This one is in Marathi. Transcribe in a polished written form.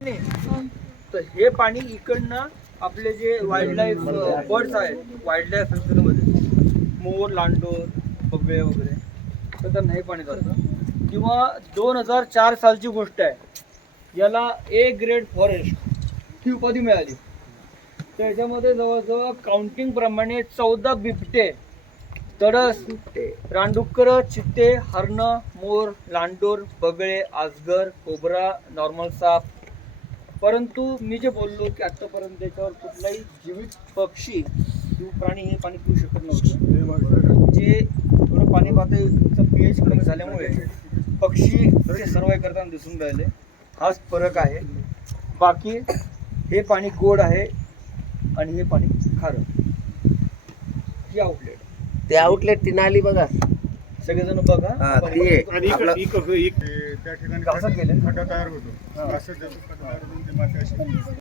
नाही. तर हे पाणी इकडनं आपले जे वाईल्ड लाईफ बर्ड्स आहेत, वाईल्ड लाईफ मध्ये मोर, लांडोर, बगळे वगैरे, तर त्यांना हे पाणी जातं. किंवा 2004 सालची गोष्ट आहे, याला ए ग्रेड फॉरेस्ट ही उपाधी मिळाली. त्याच्यामध्ये जवळजवळ काउंटिंग प्रमाणे 14 बिबटे, तडस, रानडुक्कर, चित्ते, हरण, मोर, लांडोर, बगळे, आजगर, कोबरा, नॉर्मल साप. परंतु मी जे बोललो की आतापर्यंत त्याच्यावर कुठलाही जीवित पक्षी किंवा प्राणी हे पाणी पिऊ शकत नव्हतं. जे थोडं पाणी पातळीचं pH कमी झाल्यामुळे पक्षी ते सर्वाइव्ह करताना दिसून राहिले. हाच फरक आहे. बाकी हे पाणी गोड आहे आणि हे पाणी खारं. ही आउटलेट, ते आउटलेट ती नाली बघा, सगळेजण बघा. त्या ठिकाणी कसं केलं? खड्डा तयार होतो. असं त्याचा खड्डा तयार होऊन ती माती अशी